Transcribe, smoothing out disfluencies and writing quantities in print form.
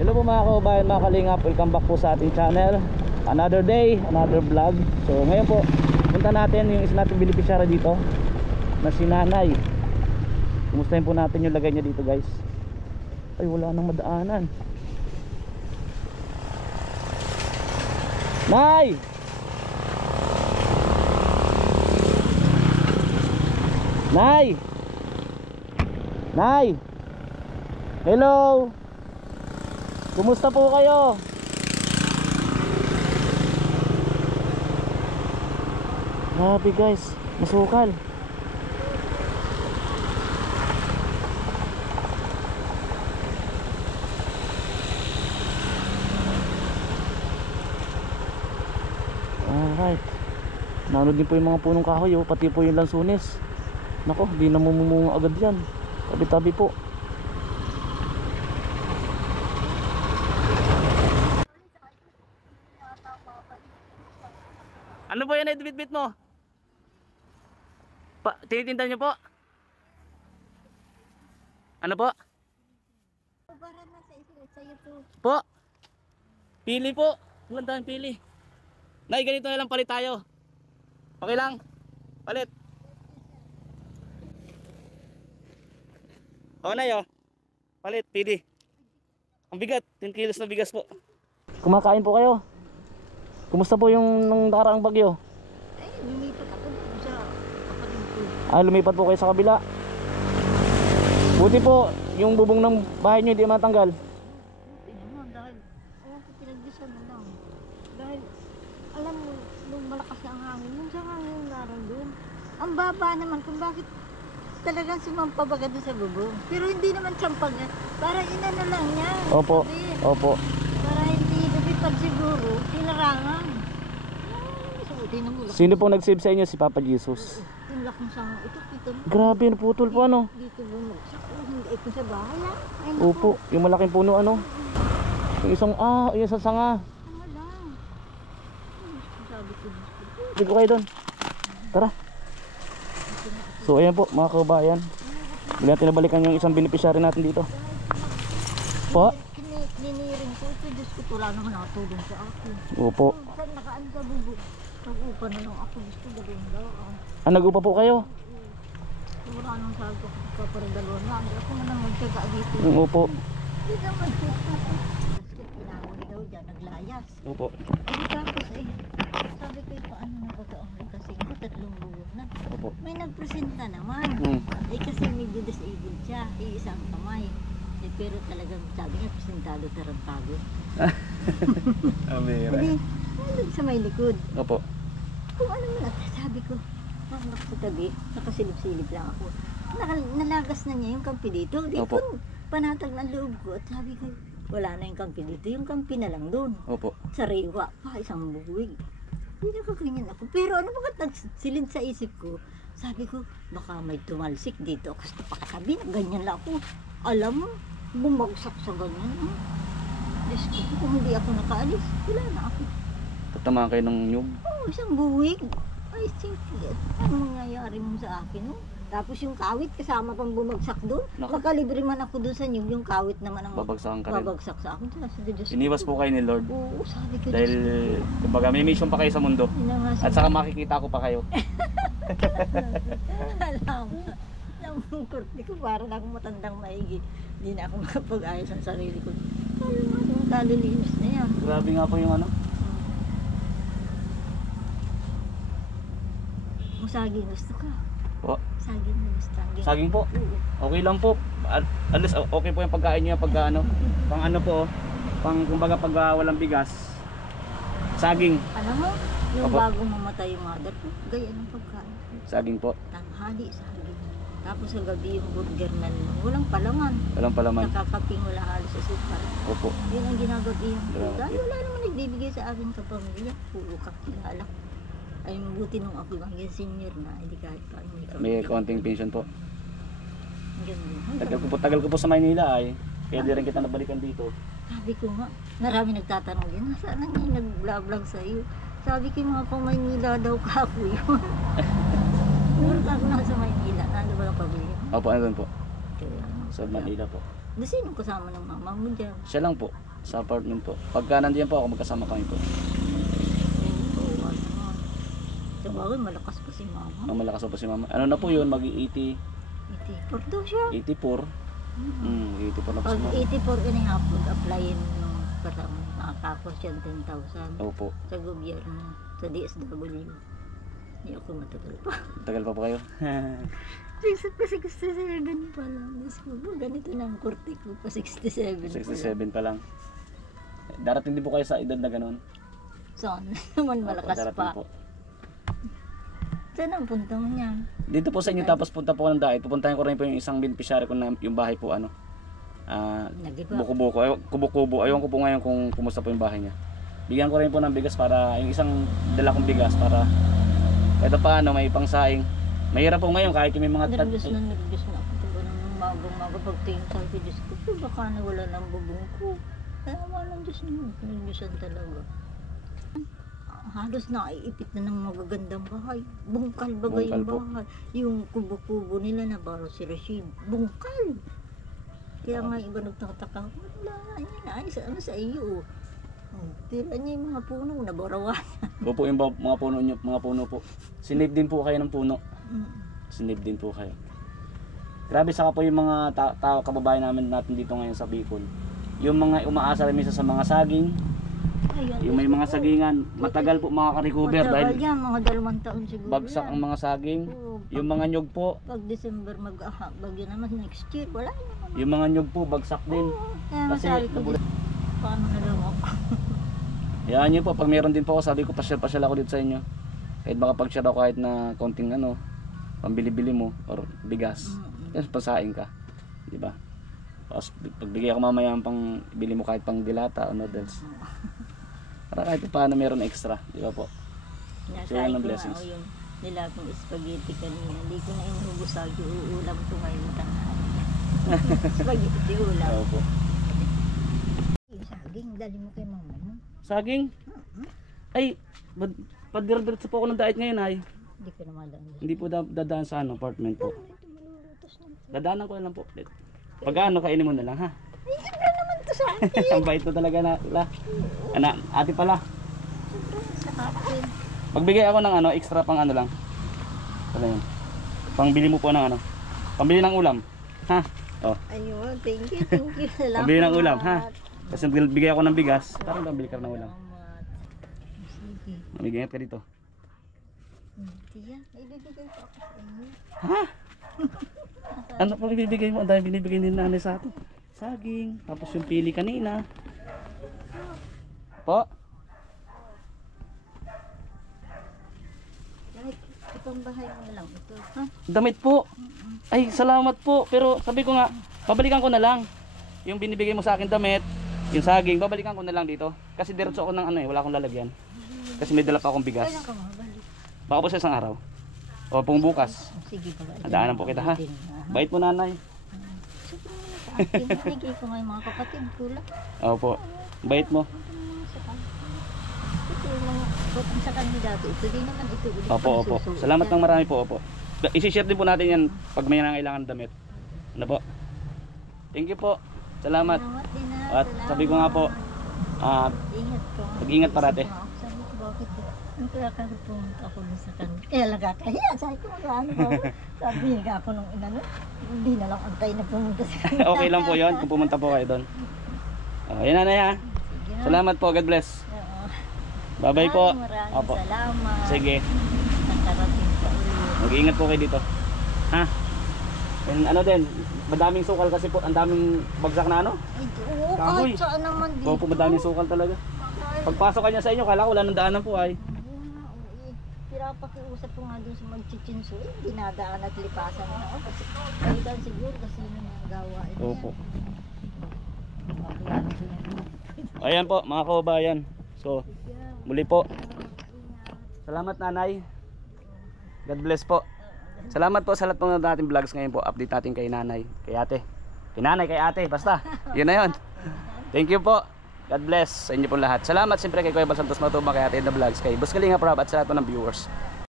Hello po mga kababayan, mga kalingap, welcome back po sa ating channel. Another day, another vlog. So ngayon po, punta natin yung isa nating beneficiary dito na si Nanay. Kumustahin po natin yung lagay niya dito guys. Ay wala nang madaanan. Nay! Nay! Nay! Hello! Kumusta po kayo? Grabe guys, masukal. Alright. Nanod din po yung mga punong kahoy, oh, pati po yung lansunis. Nako, di na mumumunga agad yan. Tabi-tabi po. Ano po yan ay bit-bit mo? Tinitinda nyo po? Ano po? Po? Pili po. Walang tayong pili. Nay, ganito na lang palit tayo. Okay lang? Palit. O Nay, oh. Palit, pili. Ang bigat, 10 kilos na bigas po. Kumakain po kayo? Kumusta po yung nung nakaraang bagyo? Ay, lumipat ako sa kapatid ko. Ah, lumipat po kayo sa kabila. Buti po, yung bubong ng bahay nyo hindi matanggal. Buti naman dahil, alam ko pinagdisa mo lang. Dahil, alam mo, nung malakas na ang hangin, yung sa hangin naroon doon. Ang baba naman kung bakit talagang sumampabaga doon sa bubong. Pero hindi naman sampag niya. Para inano lang niya. Opo, opo. Para hindi lumipad siguro, hinarangan. Suti na mo. Sino pong nag-save sa inyo? Si Papa Jesus. Yung laking sanga, ito, dito mo. Grabe, naputol po ano? Dito bumagsak. Hindi ito sa bahay ah. Ay, naku. Opo, yung malaking puno ano? Yung isang, yung isang sanga. Ano lang. Sabi ko. Sige ko kayo doon. Tara. So ayan po mga kabayan. Hindi natin nabalikan yung isang beneficiary natin dito. Po? Niniring ko ito. Diyos ko, wala naman nakatulong sa akin. Opo. Saan nakaan ka bubo? Nag-upa na lang ako. Gusto gawin daw. Nag-upa po kayo? Wala nang sabi ko. Paparadalon lang. Ako na lang magtyaga dito. Opo. Hindi naman siya. Pinamuli daw dyan. Naglayas. Opo. Tapos sabi ko paano na ko ito ang kasi ko 3 buwan na. Opo. May nagpresenta naman. Kasi medyo disabled siya. Isang kamay. Pero talagang sabi niya presentado tarantado. Amira. Hindi, nandun sa may likod. Opo. Kung ano man sabi ko, nakak sa tabi, nakasilip-silip lang ako. Nalagas na niya yung kampi dito. Di Opo. ko panatag ng loob ko at sabi ko, wala na yung kampi dito. Yung kampi na lang doon. Opo. Sa rewa pa, isang buwig. Hindi nakaganyan ako. Pero ano bakit nagsilid sa isip ko? Sabi ko, baka may tumalsik dito. Gusto pa katabi na ganyan lang ako. Alam mo, bumagsak sa ganyan. Diyos ko, kung hindi ako nakaalis, wala na ako. Tatamaan kayo ng nyug? Oo, isang buwig. I think, ano mangyayari mo sa akin? No? Tapos yung kawit, kasama pang bumagsak doon. Makalibre man ako doon sa nyug, yung kawit naman ang Babagsakan ka rin. babagsak sa akin. Diyos ko. Iniwas po kayo ni Lord. Oo, sabi ko. Dahil, kumbaga, may mission pa kayo sa mundo. At saka makikita ko pa kayo. Alam mo, kurti ko parang akong matandang maigi. Hindi na ako makapag-ayos ang sarili ko. Alam mo, yung kalilinis na yan. Grabe nga po yung ano. Musaging gusto ka. Po. Saging na gusto. Saging po. Okay lang po. At least okay po yung pagkain niyo pag ano. Pang ano po. Pang kumbaga pag walang bigas. Saging. Alam mo, yung Opo. bago mamatay yung mother ko, gaya ng pagkain. Saging po. Tanghali, saging. Tapos sa gabi yung burger na walang palaman. Walang palaman. Nakakaping wala halos sa sukal. Opo. Yun ang ginagabi yung Grabe. dahil wala naman nagbibigay sa akin kapamilya. Puro kakilala. Ay mabuti nung ako hanggang senior na, hindi kahit paano May konting pension po. Ganun. Tagal ko po sa Maynila ay. Kaya di rin kita nabalikan dito. Sabi ko nga, marami nagtatanong din, nasaan na yung nag-vlog sa iyo? Sabi ko yung mga pang Maynila daw ka ako yun. Meron ako nasa Maynila, nando ba lang pabili? Opo, ano po? Kaya, Sa Manila po. Di sino kasama ng mama mo dyan? Siya lang po, sa apartment po. Pagka nandiyan po ako, magkasama kami po. Oo, ano. Sa bagay, malakas pa si mama. Ang malakas po si mama. Ano na po yun, mag-80, 84 daw siya. 84. 84 na po si Pag mama. 84 ka na nga, pag-applyin mo, parang nakakapos yan 10,000 Opo, sa gobyerno, sa DSW. Hindi ako matagal pa. tagal pa po kayo. Kasi 67 pa lang. Diyos ko, ganito na ang korte ko pa 67 pa 67 pa lang. Darating din po kayo sa edad na ganun. Saan naman malakas Darating pa. po. Saan ang punta mo niyan? Dito po sa inyo, tapos punta po ako ng dahil. Pupuntahin ko rin po yung isang beneficiary ko na yung bahay po ano. Nagiba. Buko-buko, kubo-kubo. Ayun ko po ngayon kung kumusta po yung bahay niya. Bigyan ko rin po ng bigas para, yung isang dala kong bigas para, ito pa ano, may pangsaing. Mahirap po ngayon kahit yung may mga Nervous na ako. Diba nang umaga pagtingin sa akin, Diyos ko, baka nawala ng bubong ko. Kaya wala ng Diyos na nervousan talaga. Halos naiipit na ng magagandang bahay. Bungkal bagay yung Bungkal po. bahay. Yung kubo-kubo nila na baro si Rashid. Bungkal. Kaya nga iba nagtataka, wala na, ayos, ano sa iyo. Tira niya yung mga puno, nabarawan. Opo, yung mga puno nyo, mga puno po. Sinave din po kayo ng puno. Mm. Sinave din po kayo. Grabe, saka po yung mga tao, kababayan natin dito ngayon sa Bicol. Yung mga umaasa rin minsan sa mga saging, Ayan, yung may mga sagingan, matagal po makaka-recover matagal dahil yan, mga 2 taon siguro bagsak yan. ang mga saging. Oo, Yung mga nyog po, pag December bagyo naman next year, wala naman. yung mga nyog po, bagsak din. Oo, kaya Kasi masabi ko, paano na lang ako? Yan yun po, pag meron din po ako, sabi ko pasyal ako dito sa inyo. Kahit baka pag-share ako kahit na konting ano, pambili-bili mo or bigas. Yan, pasaing ka. Di ba? Tapos pagbigay ako mamaya ang pang bili mo kahit pang dilata o noodles. Para kahit paano meron extra, di ba po? So, yan Nasabi ang ko blessings. nga, yung nilagong spaghetti kanina, hindi ko na inubos lagi, uulam ko ngayon tanghali. Spaghetti ulam. Oo po. Yung saging, dali mo kay mama mo. Saging? Ay, padirdit po ako ng diet ngayon ay. Hindi ko na madaan. Hindi po dadaan sa ano, apartment po. Ito malulutos na. Dadaanan ko lang po. Pag ano, kainin mo na lang ha. Ay, sobra naman to sa akin. Ang bait mo talaga na. Ate pala. Sobra sa akin. Magbigay ako ng ano, extra pang ano lang. Ano yun? Pangbili mo po ng ano. Pambili ng ulam. Ha? Oh. Ayun, thank you. Salamat. Pambili ng ulam, ha? Kasi bigay ako ng bigas. Parang pambili ka ng ulam. Salamat. Sige. Mag-ingat ka dito. Tiya, may bibigay ko ako sa inyo. Ha? Ano pa bibigay mo? Ang dami binibigay ni nanay sa atin. Saging. Tapos yung pili kanina. Po? Kahit itong bahay mo na lang ito. Ha? Damit po. Ay, salamat po. Pero sabi ko nga, babalikan ko na lang. Yung binibigay mo sa akin damit, yung saging, babalikan ko na lang dito. Kasi diretso ako ng ano eh, wala akong lalagyan. Kasi may dala pa akong bigas. Kailan ka mabalik? Baka po sa isang araw. O pong bukas. Sige ba? Daanan po kita ha. Bait mo nanay. Sobrang sa akin. Bigay ko nga yung mga kapatid ko lang. Opo. Bait mo. Ito yung mga kapatid sa kandidato. Ito din naman ito. Opo, opo. Salamat ng marami po, opo. I-share din po natin yan pag may nangailangan damit. Ano po? Thank you po. Salamat. Salamat din ha. At sabi ko nga po, Ingat ka. mag-ingat parate. Sabi ko, bakit? Ang kaya ka pumunta ako dun sa kanila. Kaya lang kakahiya. Sabi ko, ano ba? Sabi nga ako nung inano. Hindi na lang antay na pumunta sa kanila. Okay lang po yon kung pumunta po kayo doon. Yan nanay ha. Sige ha. Salamat po. God bless. Oo. Bye-bye po. Maraming Opo. salamat. Sige. Nakarating sa ulit. Mag-iingat po kayo dito. Ha? And ano din, madaming sukal kasi po, ang daming bagsak na ano. Ay, oo, Kahoy. kahit saan naman dito. Opo, madaming sukal talaga. Pagpasok kanya sa inyo, kala ko wala nang daanan po ay. Pinapakiusap ko nga doon sa magchichinso, dinadaan at lipasan na ako. Kasi kayo daw siguro kasi yun ang gawain niya. Opo. Ayan po mga kababayan. So, muli po. Salamat nanay. God bless po. Salamat po sa lahat ng nating vlogs ngayon po. Update natin kay nanay, kay ate. Kay nanay, kay ate, basta. Yun na yun. Thank you po. God bless sa inyo po lahat. Salamat siyempre kay Kuya Bal Santos Matubang, kay Ate Edna Vlogs, kay Boss Kalinga Prab at sa lahat po ng viewers.